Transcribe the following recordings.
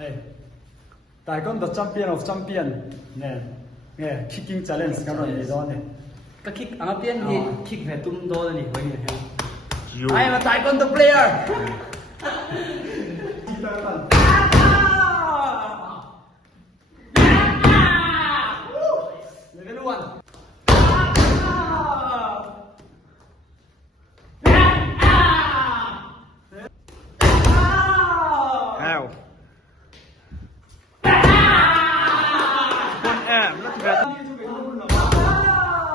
Hey, Taekwondo champion of champion. Nè, nghe kicking challenge cái rồi gì đó nè. Cái kick ang pian thì kick về tum do là nè vậy nè. I am a taekwondo player. Level 1. Hào. Con em nó thật.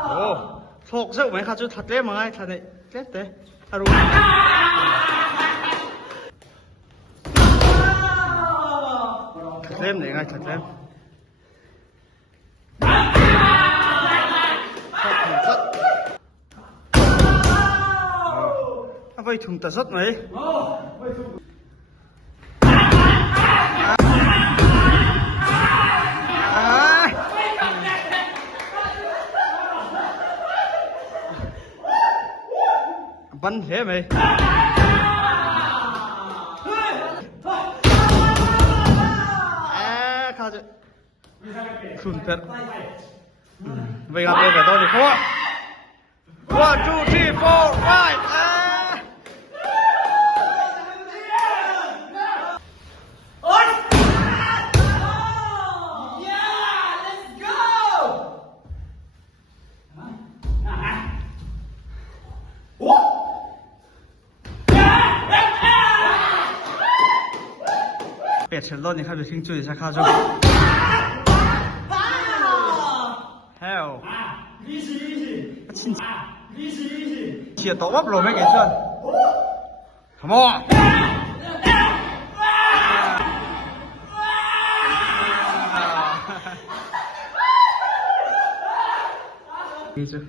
Ồ, thuộc dữ mấy khá chú thật đấy mà ai thật đấy. Chết đấy. Thật đúng. Thật lên để ngay thật lên. Vậy thùng ta rất mấy. Bắn thế mày. Khá chứ. Khủng thật. Vậy gặp tôi phải tôi thì khó. 1, 2, 3, 4, 5.别吃了，你看别听嘴下卡住。Hell. Chia tổ bắp rồi mấy cái chân. Come on. Đi chứ.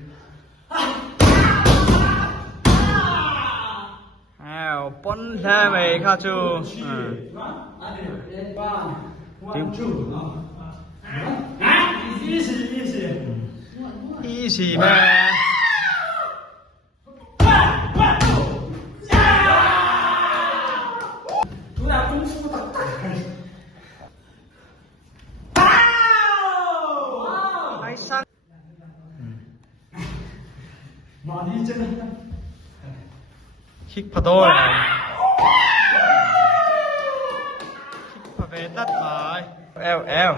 Hell, bắn ra mày khá chú. Easy man. Hay sắc. Kick vào tôi. Kick vào về tất rồi. Eo eo.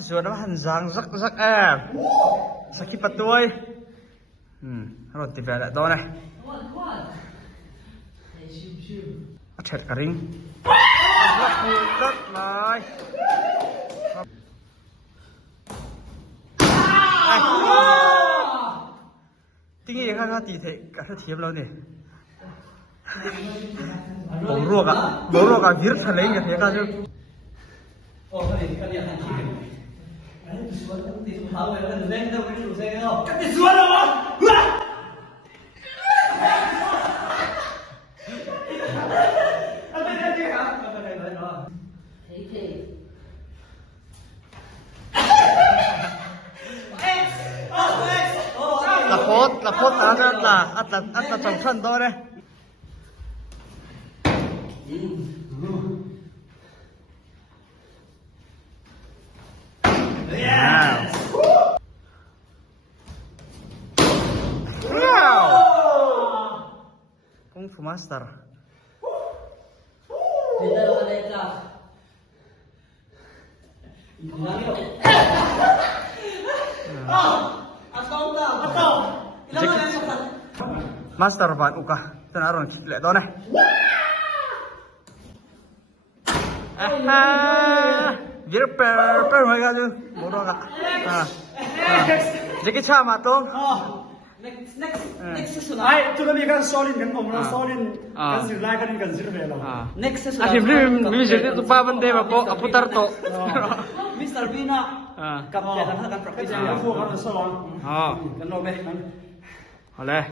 Rồi nó hành giang rắc rắc em. Sakit vào tôi. Rồi thì về lại tôi này. Chết cả ring. Rất rồi. Tiếng gì khác khác thì thế cả thiếp lâu nè. Bố ruột à viết thật lấy như thế cả chứ. Cái gì xuống rồi. Là phốt là trong thân tôi đây. Kung Fu Master. Master bạn uka, tôi nói rồi kích lại đó này. Viết per mấy cái chứ, muốn đâu cả. Jadi cha mà tôi. Next session. Ai, tôi đi cái solid cái ông nó solid cái gì lại cái gì về rồi. Next session. Thì mình sẽ tiếp tục ba vấn đề mà bộ aputar to. Mr. Vina. Kapten ang professional. Kan solid. Kan lo be. Oleh.